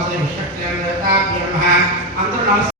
श्री विष्णुदेवताभ्यो नमः अंतर नमः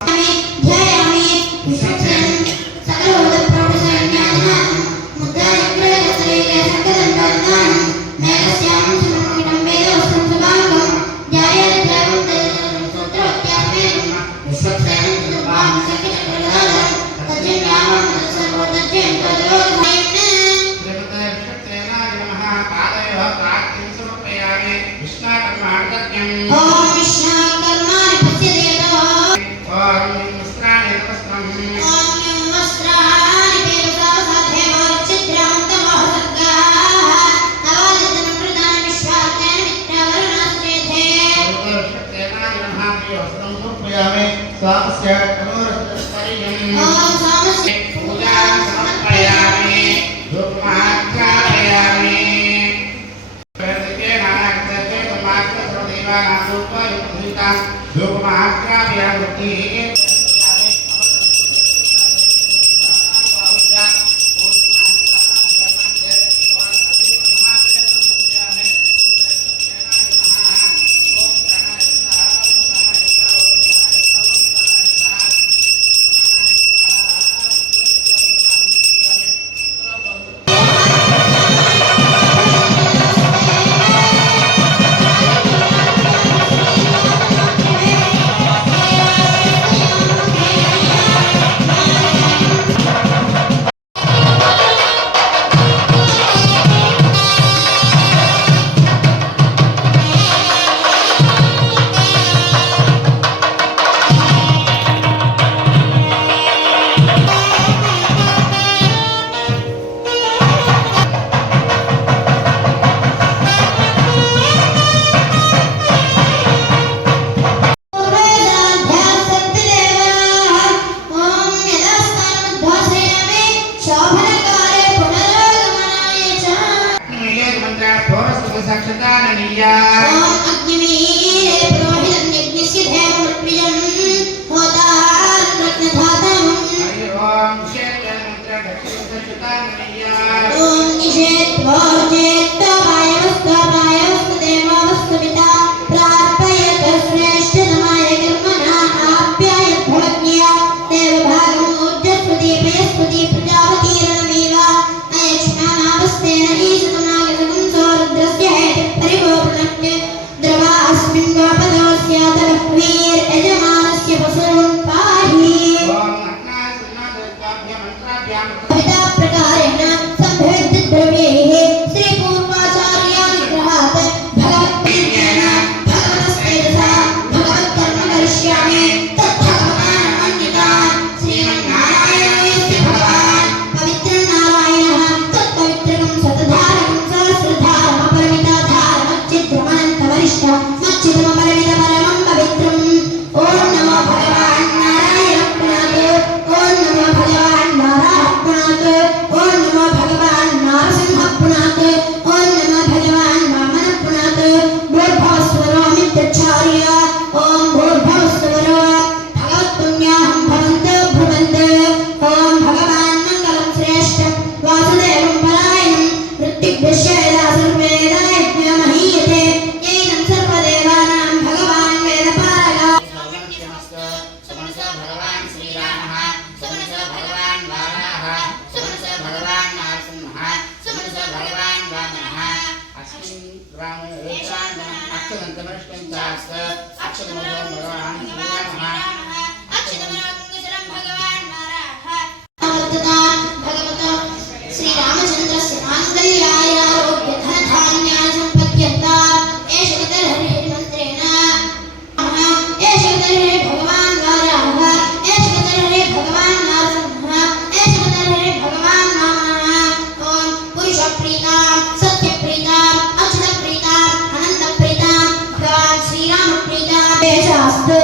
वास्तु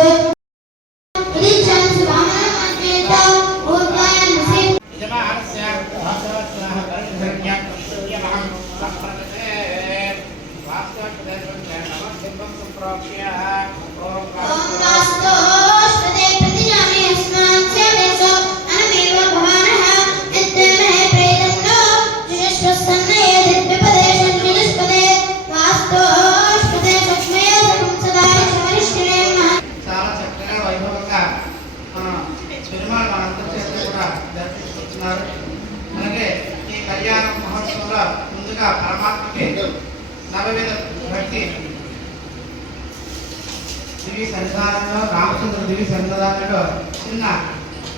దివి సన్నిధానంలో రామచంద్ర దివి సన్నిధానంలో చిన్న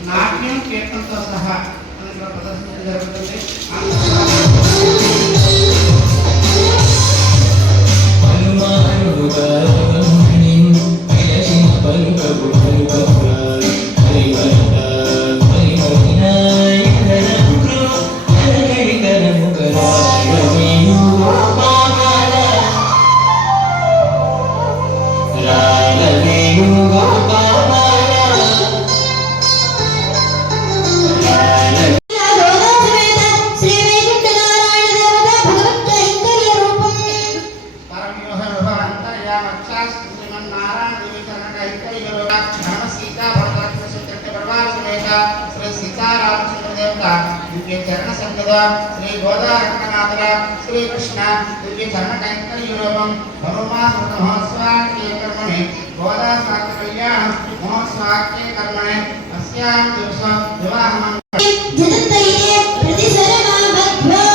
నాట్యం కీర్తనతో సహా ప్రదర్శన జరుగుతుంది. चरण संगदा श्री गोदा रंगनाथरा श्री कृष्ण दिव्य चरण कैंकर्यूरवं धनुर्मास महोत्सवाख्ये कर्मणे गोदा साक्ष कल्याण महोत्सवाख्ये कर्मणे अस्यां दिवस विवाहं जगत्तये प्रतिसरमा बद्ध्वा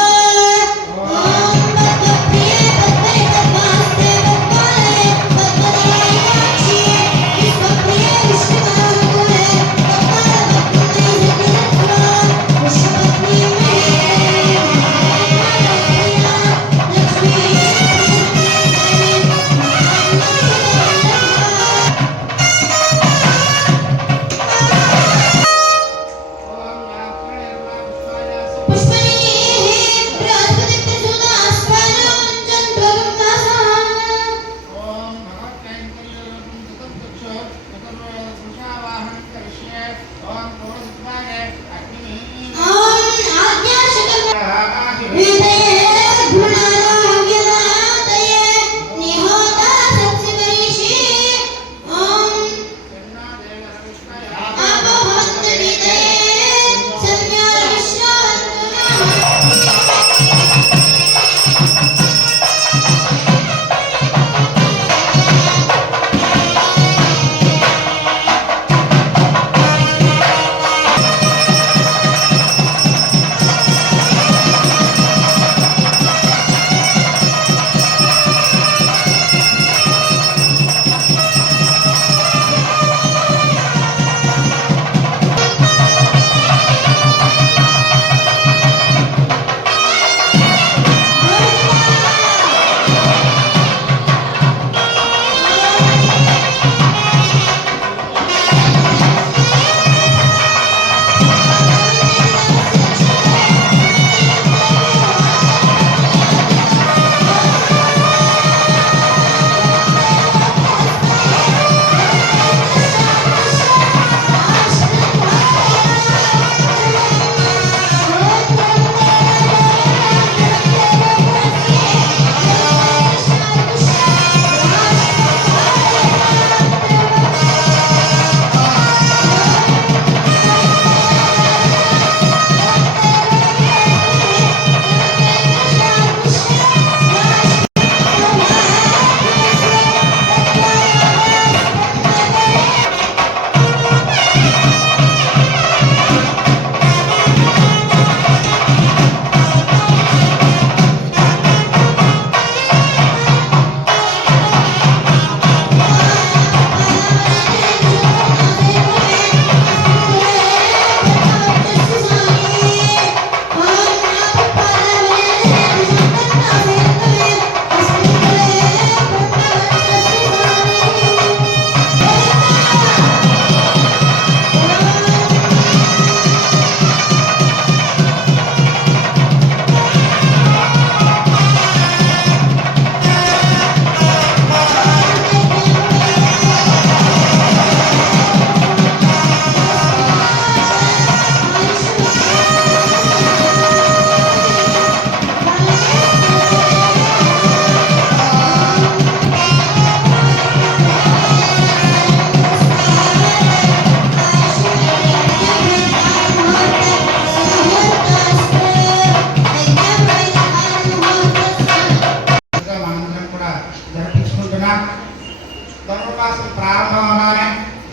ధనుర్మాసం ప్రారంభంలోనే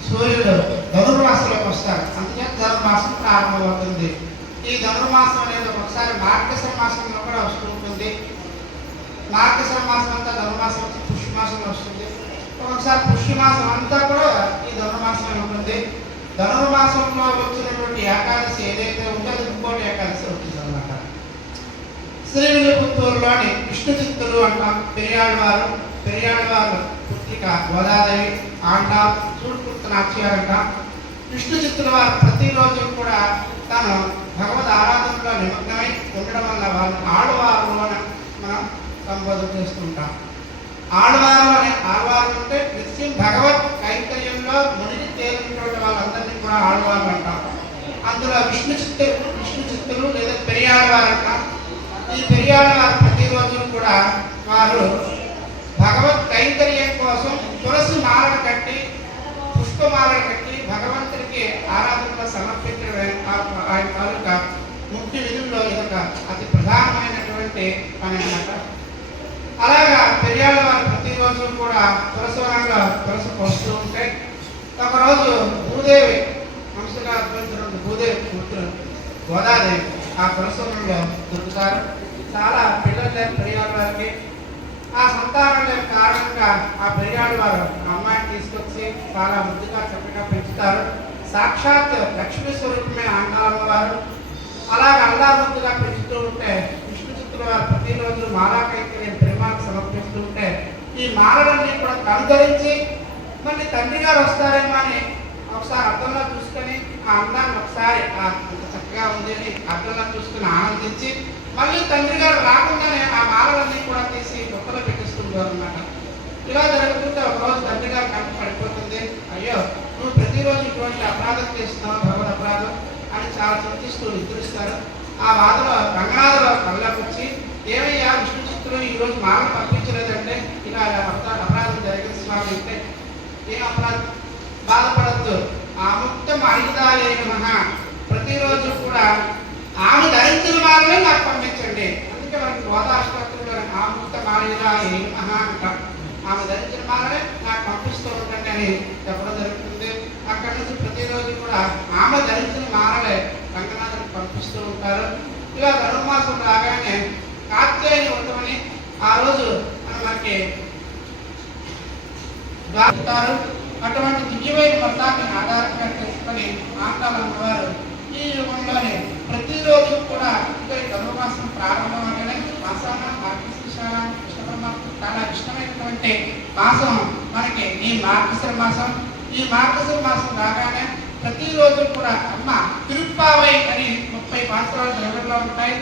సూర్యుడు ధనుర్మాసంలోకి వస్తాడు. అందుకే ధనుర్మాసం ప్రారంభమవుతుంది. ఈ ధనుర్మాసం అనేది ఒకసారి మార్గశిర మాసంలో కూడా వస్తూ ఉంటుంది. మార్గశిర మాసం అంతా ధనుర్మాసం వచ్చి పుష్యమాసంలో వస్తుంది. ఒకసారి పుష్యమాసం అంతా కూడా ఈ ధనుర్మాసమే ఉంటుంది. ధనుర్మాసంలో వచ్చినటువంటి ఏకాదశి ఏదైతే ఉందో అది ఇంకోటి ఏకాదశి వచ్చింది అనమాట. శ్రీవిల్లిపుత్తూరులోని విష్ణు చిత్తులు అంటాం. పెరియాళ్వారు పుత్రిక గోదాదేవి ఆండాల్ చూడుకుర్త నాట్యాలు అంటాం. విష్ణు చిత్తుల వారు ప్రతిరోజు కూడా తాను భగవద్ ఆరాధనలో నిమగ్నమై ఉండడం వల్ల వాళ్ళు ఆడవారు అని మనం సంబోధన చేస్తుంటాం. ఆడవారు అంటే నిత్యం భగవత్ కైంకర్యంలో మునిగి తేలినటువంటి వాళ్ళందరినీ కూడా ఆడవారు అంటాం. అందులో విష్ణు చిత్తులు లేదా పెరియాడవారు అంటాం. ఈ పెరియాడవారు ప్రతిరోజు కూడా వారు భగవత్ కైంకర్యం కోసం తులసి మాలను కట్టి పుష్పమాలను కట్టి భగవంతుడికి ఆరాధనలో సమర్పించడమే ఆయన తాలూకా ముఖ్య విధుల్లో ఇదొక అతి ప్రధానమైనటువంటి పని అన్నమాట. అలాగా పెరియాళ్ళ వారు ప్రతిరోజు కూడా తులసివనంలో తులసి పోస్తూ ఉంటే ఒకరోజు భూదేవి వంశగా అద్భుతుడు భూదేవి కూతురు గోదాదేవి ఆ తులసివనంలో దొరుకుతారు. చాలా పిల్లలు లేని పెరియాళ్ళ వారికి ఆ సంతానం లేని కారణంగా ఆ పెరియాళ్ళ వారు అమ్మాయిని తీసుకొచ్చి చాలా ముద్దుగా చక్కగా పెంచుతారు. సాక్షాత్ లక్ష్మీ స్వరూపమే ఆండాలమ్మ వారు. అలాగ అల్లాముద్దుగా పెంచుతూ ఉంటే వారు ప్రతిరోజు మాలా కైంకర్యం ప్రేమానికి సమర్పిస్తూ ఉంటే ఈ మాలలన్నీ కూడా కనుగరించి మళ్ళీ తండ్రి గారు వస్తారేమో అని ఒకసారి అద్దంలో చూసుకొని ఆ అందాన్ని ఒకసారి చక్కగా ఉంది అని అద్దంలో చూసుకుని ఆనందించి మళ్ళీ తండ్రి గారు రాకుండానే ఆ మాలలన్నీ కూడా తీసి బొక్కలో పెట్టిస్తుంటారు అన్నమాట. ఇలా జరుగుతుంటే ఒకరోజు తండ్రి గారు కంట పడిపోతుంది. అయ్యో నువ్వు ప్రతిరోజు ఇటువంటి అపరాధం చేస్తున్నావు భగవద్ అపరాధం అని చాలా చింతిస్తూ నిద్రిస్తారు. ఆ వాదలో రంగనాథరావు కళ్ళకు వచ్చి ఏమయ్యా విష్ణు చిత్తులు ఈరోజు మాలను పంపించలేదంటే ఇలా అపరాధం జరిగింది స్వామి అంటే ఏం అపరాధం బాధపడద్దు ఆముక్తం అరిదాలే మహా ప్రతిరోజు కూడా ఆమె ధరించిన మాలనే నాకు పంపించండి. అందుకే మనకి గోదాష్టోత్తరంలో ఆముక్త మాలిదాలే మహా అంటాం. ఆమె ధరించిన మాలనే నాకు పంపిస్తూ ఉండండి అని చెప్పడం జరుగుతుంది. అక్కడి నుంచి ప్రతిరోజు కూడా ఆమె ధరించిన మాలలే రంగనాథుని పంపిస్తూ ఉంటారు. ఇలా ధనుర్మాసం రాగానే కార్తేయుని వ్రతమని ఆ రోజు మనకి ద్వారుతారు. అటువంటి దివ్యమైన వ్రతాన్ని ఆధారంగా చేసుకొని ఆండాలమ్మ వారు ఈ యుగంలోనే ప్రతిరోజు కూడా ఇంకా ఈ ధనుర్మాసం ప్రారంభం అంటేనే మాసాన కృష్ణ చాలా ఇష్టమైనటువంటి మాసం మనకి ఈ మార్గశిర మాసం. ఈ మార్గశిర మాసం రాగానే ప్రతిరోజు కూడా అమ్మ తిరుప్పావై అని 30 పాత్రలు తెలుగులో ఉంటాయి.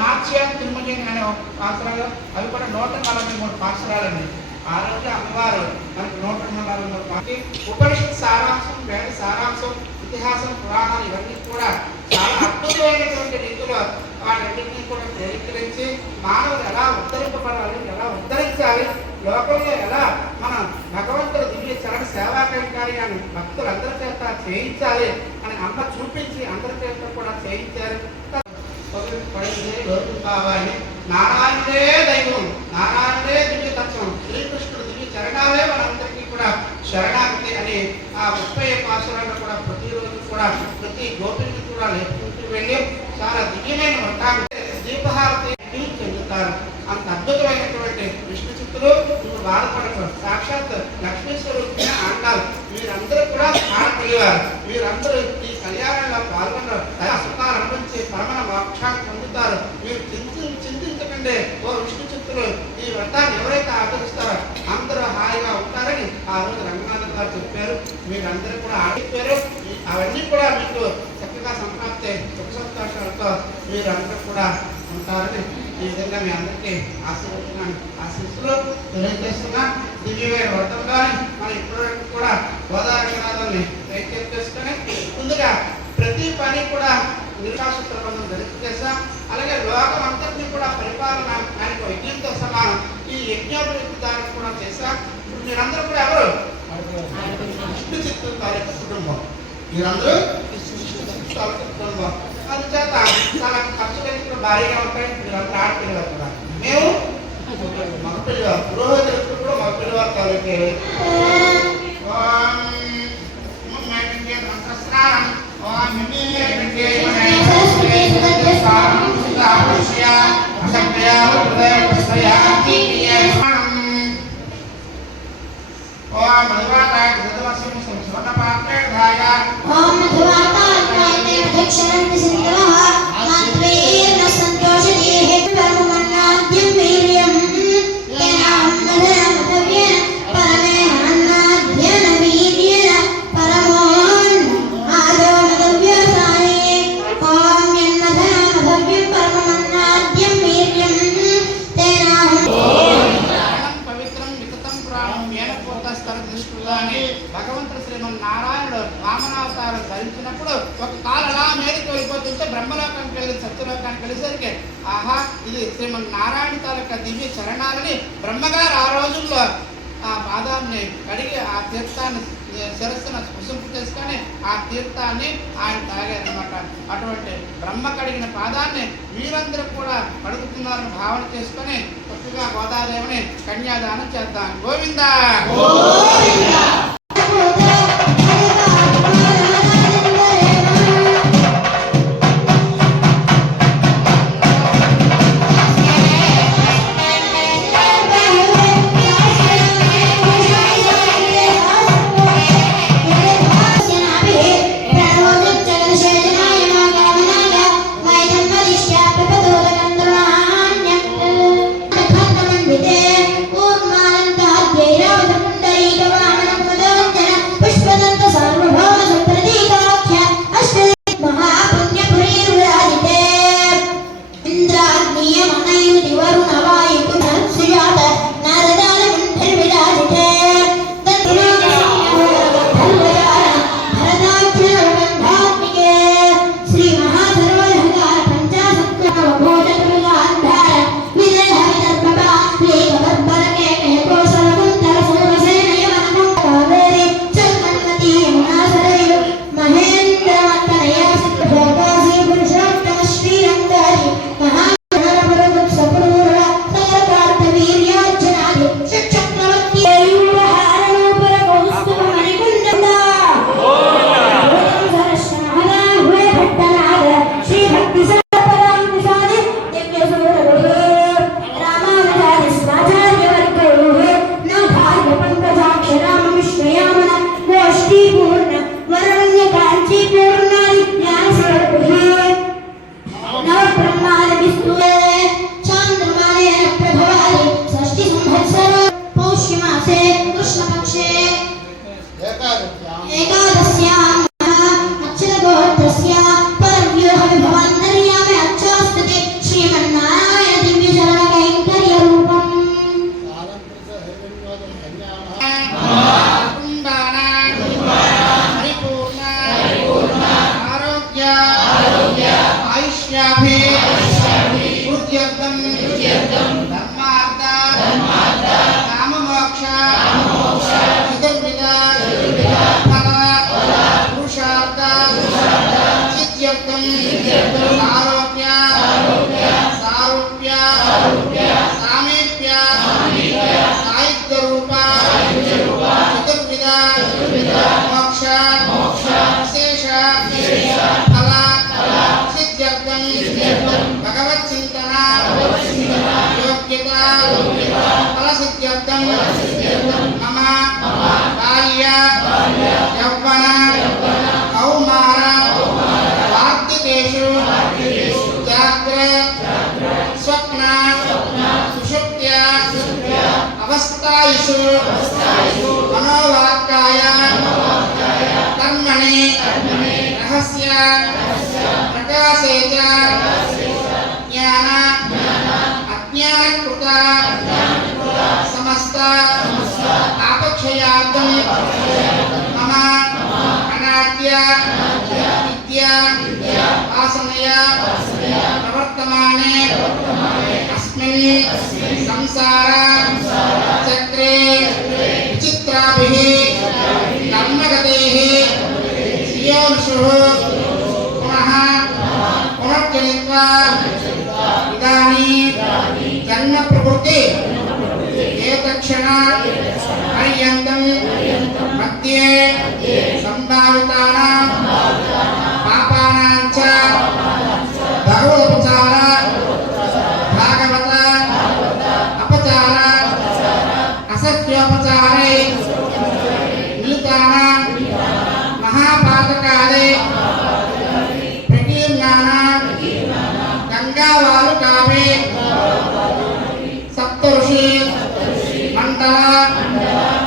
నాట్యం తిరుమజంగి అనే పాత్రలు అవి కూడా 143 పాత్రలండి. ఆ రోజు అమ్మవారు మనకి 143 ఉపనిషత్ సారాంశం, వేద సారాంశం, ఇతిహాసం, పురాణాలు ఇవన్నీ కూడా చాలా అద్భుతమైనటువంటి రీతిలో వాటన్నింటినీ కూడా ప్రేరేపించి మానవులు ఎలా ఉద్ధరింపబడాలి, ఎలా ఉద్ధరించాలి, లోకంలో ఎలా మనం భగవంతుడు దివ్య చరణ సేవా కైంకర్యాన్ని భక్తులందరి చేత చేయించాలి అని అమ్మ చూపించి అందరి చేత కూడా చేయించారు. కావాలి నారాయణుడే దైవం, నారాయణుడే దివ్య తత్వం, శ్రీకృష్ణుడు దివ్య చరణాలే మనందరికీ కూడా శరణాగతి అని ఆ 30 పాసులను కూడా ప్రతిరోజు కూడా ప్రతి గోపిని కూడా లేపుకుంటూ వెళ్ళి చాలా దివ్యమైన వ్రతాన్ని దీపహారతి చెందుతారు. అంత అద్భుతమైనటువంటి విష్ణు చిత్తులు నువ్వు బాధపడకు, సాక్షాత్ లక్ష్మీ స్వరూపమే ఆండాలు. మీరందరూ కూడా తెలియారు. మీరందరూ ఈ కళ్యాణంలో పాల్గొన్నారు. సుఖాలు అనుభవించి పరమణ మోక్షాన్ని పొందుతారు. మీరు చింతించకండి ఓ విష్ణు చిత్తులు. ఈ వ్రతాన్ని ఎవరైతే ఆచరిస్తారో అందరూ హాయిగా ఉంటారని ఆ రోజు రంగనాథ్ గారు చెప్పారు. మీరందరూ కూడా ఆడిపోయారు. అవన్నీ కూడా మీకు చక్కగా సంప్రాప్తి సుఖ సంతోషాలతో మీరందరూ కూడా ఉంటారని ఈ విధంగా మీ అందరికీ ఆశీస్సులు తెలియజేస్తున్నా. దివ్యమైన వ్రతం కానీ మనం ఇప్పటివరకు కూడా గోదావరి దయచేసి చేసుకొని ముందుగా ప్రతి పని కూడా నిర్వాసిత బంధం జరిపితేసాం. అలాగే లోకం అంతటినీ కూడా పరిపాలన దానికి యజ్ఞంతో సమానం. ఈ యజ్ఞోపయుక్తి దానికి కూడా చేశాం. ఇప్పుడు మీరందరూ కూడా ఎవరు విష్ణు చిత్తుల తాలూకా కుటుంబం. మీరందరూ విష్ణు చిత్తుల తాలూకా కుటుంబం. అందుచేత చాలా ఖర్చులు కూడా భారీగా ఉంటాయి. మీరందరూ ఆడపిల్లలు కూడా. మేము మగపిల్లవారు, పురోహితులు కూడా మగపిల్లవారు తాలూకే. ओम मधुवाताय सदवसं सुवर्णपात्रेर्धाय ओम मधुवाताय मधुक्षरन्ति सिन्धवः मात्रेर्न सन्तोषति हेतुर्मन्नाद्यं वीर्यं तेनाहं मधुरमतव्येन परमेण अन्नाद्येन वीर्येण परमोन् आदो मधव्यसाये ओम यन्मधुरमतव्यं परमन्नाद्यं वीर्यं तेनाहं पवित्रं विततं प्राणं येन పూర్తస్తరదృష్టుగానే భగవంతుడు శ్రీమన్నారాయణుడు వామనావతారం ధరించినప్పుడు ఒక కాలు అలా మీదకి వెళ్ళిపోతుంటే బ్రహ్మలోకానికి వెళ్ళి సత్యలోకానికి వెళ్ళేసరికి ఆహా ఇది శ్రీమన్నారాయణ తాలూకా దివ్య చరణాలని బ్రహ్మగారు ఆ రోజుల్లో ఆ పాదాన్ని కడిగి ఆ తీర్థాన్ని శిరస్సును స్పృశింపు చేసుకొని ఆ తీర్థాన్ని ఆయన తాగారనమాట. అటువంటి బ్రహ్మ కడిగిన పాదాన్ని మీరందరూ కూడా కడుగుతున్నారని భావన చేసుకొని చక్కగా గోదాదేవిని కన్యాదానం చేద్దాం. గోవిందా मम बाल्य यौवन कौमार वार्तिकेषु जाग्रत स्वप्न सुषुप्त्य अवस्थायिषु मनोवाक्काय कर्मणि रहस्य प्रकाशे च ज्ञान अज्ञानकृत समस्त आपक्षयार्थं मम अनाद्य विद्या वासनया प्रवर्तमाने अस्मिन् संसार चक्रे विचित्राभिः कर्मगतेः श्रियोनुषुः पुनः पुनर्जनित्वा इदानीं जन्म प्रवृत्ति ఏతక్షణ పర్యంతం మధ్యే సంభావితానాం పాపానాం చ భగవదపచార భాగవత అపచార అసత్యోపచార సముద్రారే మిలితానాం మహాపాతకాలే ప్రకీర్ణానాం గంగావాలుకావే సప్తఋషి మండల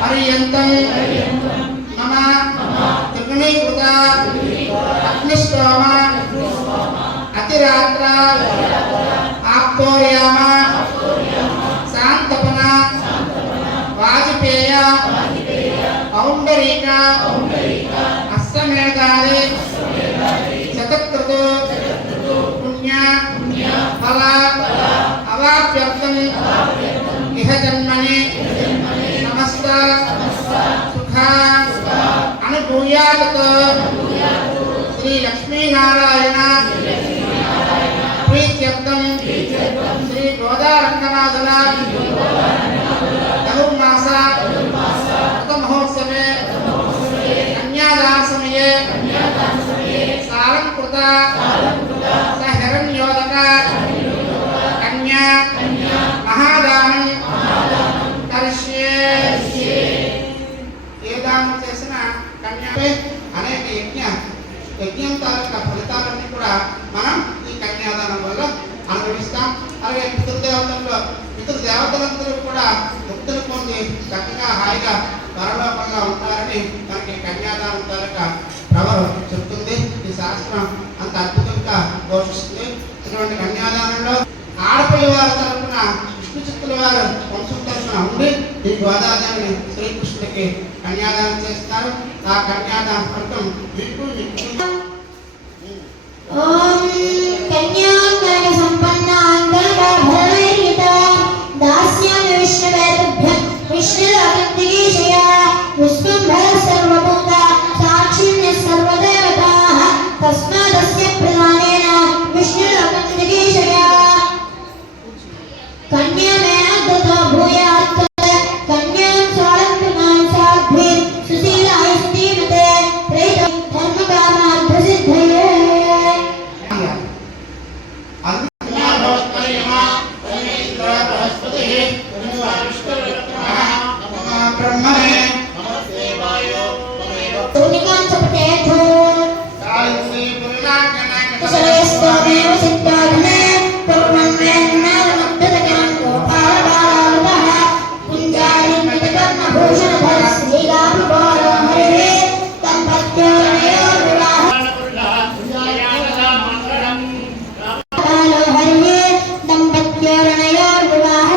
పర్యంతం మమ త్రిగుణీకృత అగ్నిష్టోమ అతిరాత్ర ఆప్తోర్యామ శాంతపన వాజపేయ పౌండరీక అశ్వమేధాది శతక్రతు పుణ్య ఫల అవాప్యర్థం ఇహ జన్మని సమస్త సుఖ అనుభూయాత్ శ్రీ లక్ష్మీనారాయణ ప్రీత్యర్థం శ్రీ గోదారంగనాథుల ధనుర్మాస మహోత్సవే కన్యాదాన సమయే సాలంకృత సహిరణ్యోదక కన్యా మహాదానం కరిష్యే. ఏ దానం చేసిన కన్యాపై అనేక యజ్ఞం తాలూకా ఫలితాలన్నీ కూడా మనం ఈ కన్యాదానం వల్ల అనుభవిస్తాం. అలాగే పితృదేవతలందరూ కూడా ముక్తులు పొంది చక్కగా హాయిగా పరలోకంగా ఉంటారని మనకి కన్యాదానం తాలూకా ప్రవరం చెప్తుంది. ఈ శాస్త్రం అంత అద్భుతంగా ఘోషిస్తుంది. ఇటువంటి కన్యాదానంలో ఆడపల్లి వారి తరఫున విష్ణు చిత్తుల వారు వంశం తరఫున ఉండి ఈ గోదాదేవిని శ్రీకృష్ణుడికి కన్యాదానం చేస్తారు. ఆ కన్యాదాన ఫలితం మీకు ఓం కన్యాదాన సంపన్నాంగళభరణయుతా దాస్యామి విష్ణువేతుభ్యం విష్ణురాగంతిగీషయా విశ్వంభర సర్వభూత సాక్షిణ్య సర్వదేవతాః తస్మాదస్య ప్రధానేన విష్ణురాగంతిగీషయా కన్యామేనగ్రతో భూయాత్ కన్యాం సాళంకృతాం సాధ్వీం సుశీలాయ శ్రీమతే ప్రేతం ధర్మకామార్థసిద్ధయే. కుశలేస్తమేవ సిద్ధాధనే పూర్వం వేన్నమద్భుతకం గోపాలబాలవతః పుంజారిమితకర్ణభూషణధర శ్రీరామబాలో హరే దంపత్యోర్నయోర్వివాహ హరే దంపత్యోర్నయోర్వివాహ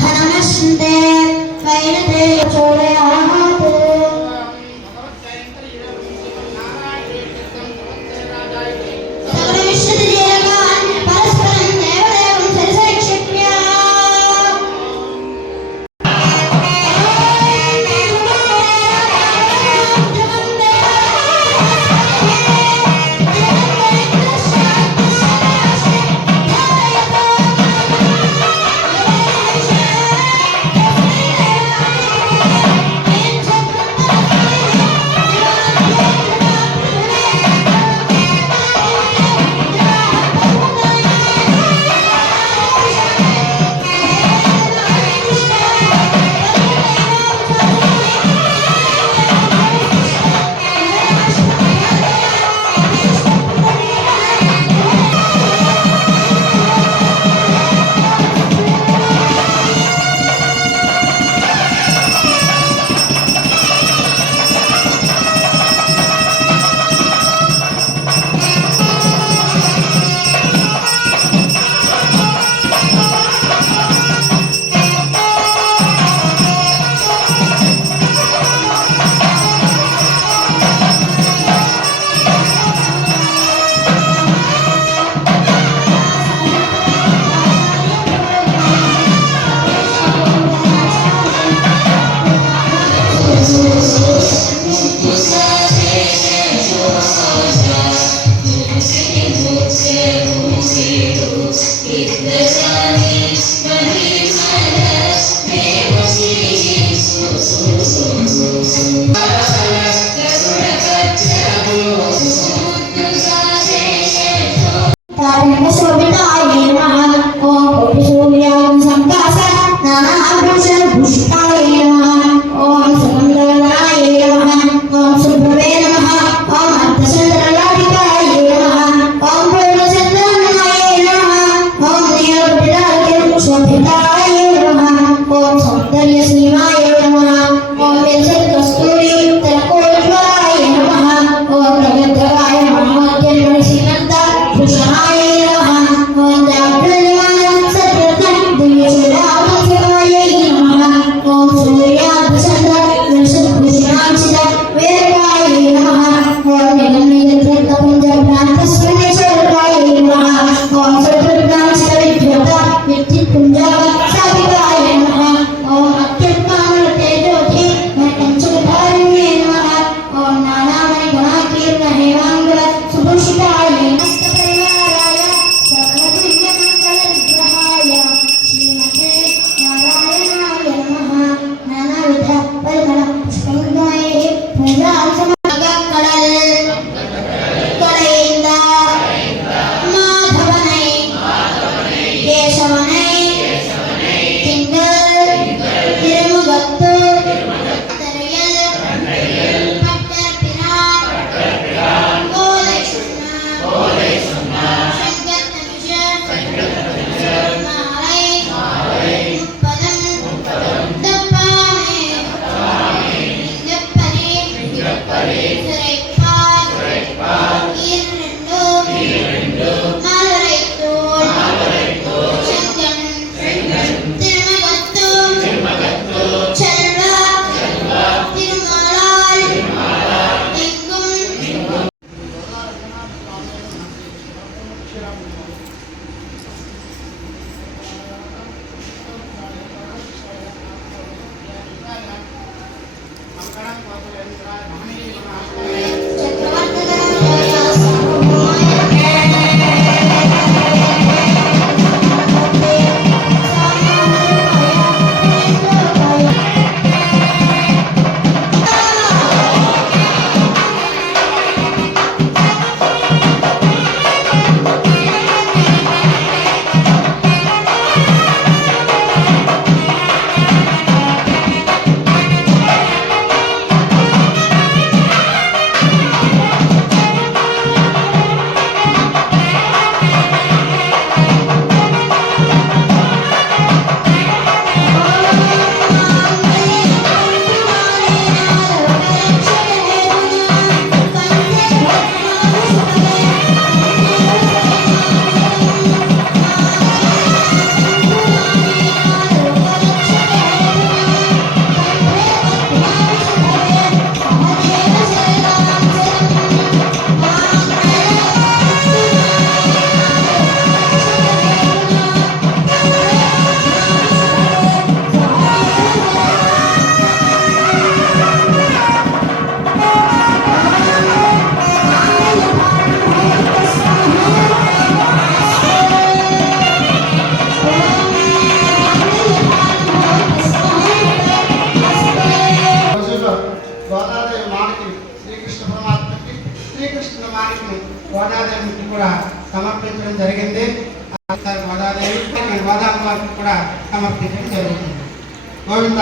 ధనమశ్నుతే వైనతే చోరయామాత్. సకల విశ్వదేవాన్ పరస్పరం దేవదేవం సరిసైక్షిప్యా. గోదాదేవి గోదామ్మవారికి కూడా సమర్పించడం జరుగుతుంది. గోవింద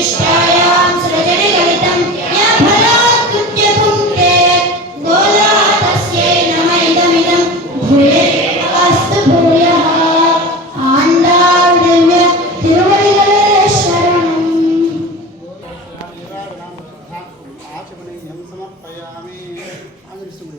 प्रतिष्ठायां सृजनगलितं या फलाकृत्यपुङ्क्ते गोदा तस्यै नम इदमिदं भूये अस्तु भूयः आण्डाळ் दिव्य तिरुवडिगळे शरणम् ఆచమనీయం సమర్పయామి ఆచరిస్తుంది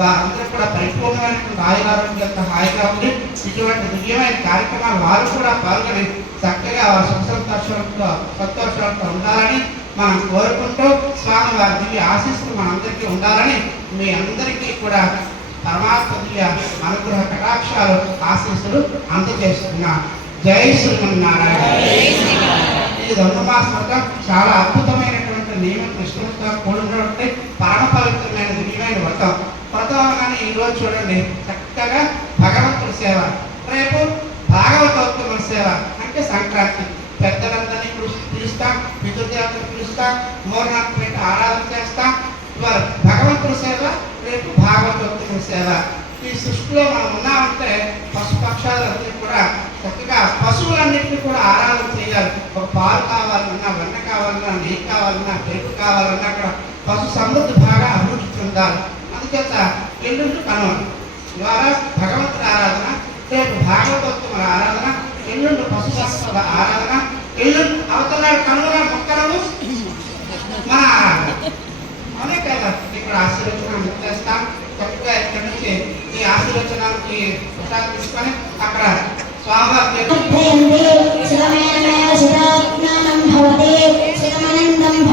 వారందరూ కూడా పరిపూర్ణమైనటువంటి ఆయురారోగ్యంతో హాయిగా ఉండి ఇటువంటి దివ్యమైన కార్యక్రమాలు వారు కూడా పాల్గొని చక్కగా వారి సుఖ సంతోషాలతో ఉండాలని మనం కోరుకుంటూ స్వామి వారి దివ్య ఆశీస్సులు మనందరికీ ఉండాలని మీ అందరికీ కూడా పరమాత్మ దివ్య అనుగ్రహ కటాక్షాలు ఆశీస్సులు అందజేస్తున్నా. జై శ్రీమన్నారాయణ. ఈ ధనుర్మాస వ్రతం చాలా అద్భుతమైనటువంటి నియమ నిష్ఠలతో కూడినటువంటి పరమ పవిత్రమైన దివ్యమైన వ్రతం. అనగానే ఈ రోజు చూడండి చక్కగా భగవంతుడి సేవ, రేపు భాగవతోత్తమ సేవ అంటే సంక్రాంతి. పెద్దలందరినీ పిలుస్తాం, పితృదేవతలు పిలుస్తాం, మూర్నాథ్ పెట్టి ఆరాధన చేస్తాం. ఇవాళ భగవంతుడి సేవ, రేపు భాగవతోత్తమ సేవ. ఈ సృష్టిలో మనం ఉన్నామంటే పశుపక్షాలన్నీ కూడా చక్కగా పశువులన్నింటినీ కూడా ఆరాధన చేయాలి. ఒక పాలు కావాలన్నా, వెన్న కావాలన్నా, నెయ్యి కావాలన్నా, పెరుగు కావాలన్నా కూడా పశు సమృద్ధి బాగా అభివృద్ధి చెందాలి. అందుచేత ఎల్లుండి కనుమలు ఇవాళ భగవంతుడి ఆరాధన, రేపు భాగవతోత్తముల ఆరాధన, ఎల్లుండి పశుపక్షుల ఆరాధన, ఎల్లుండి అవతల కనుమల మొక్కలను మన ఆరాధన. అవునే కదా. ఇక్కడ ఆశీర్వచనం చేస్తాం. చక్కగా ఇక్కడ నుంచి ఈ ఆశీర్వచనానికి ప్రసాదం తీసుకొని అక్కడ స్వామివారి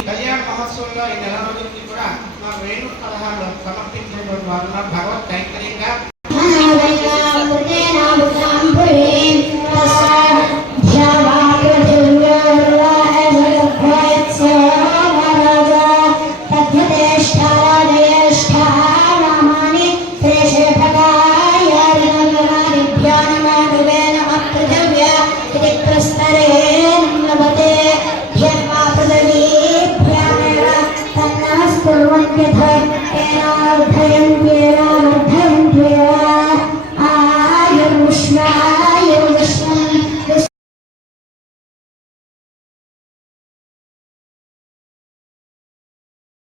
కళ్యాణ మహోత్సవంలో ఈ నెల రోజులకి కూడా మా వేణు 16 సమర్పించినటువంటి వారు భగవత్ కైంకర్యంగా ప్రతిప్ర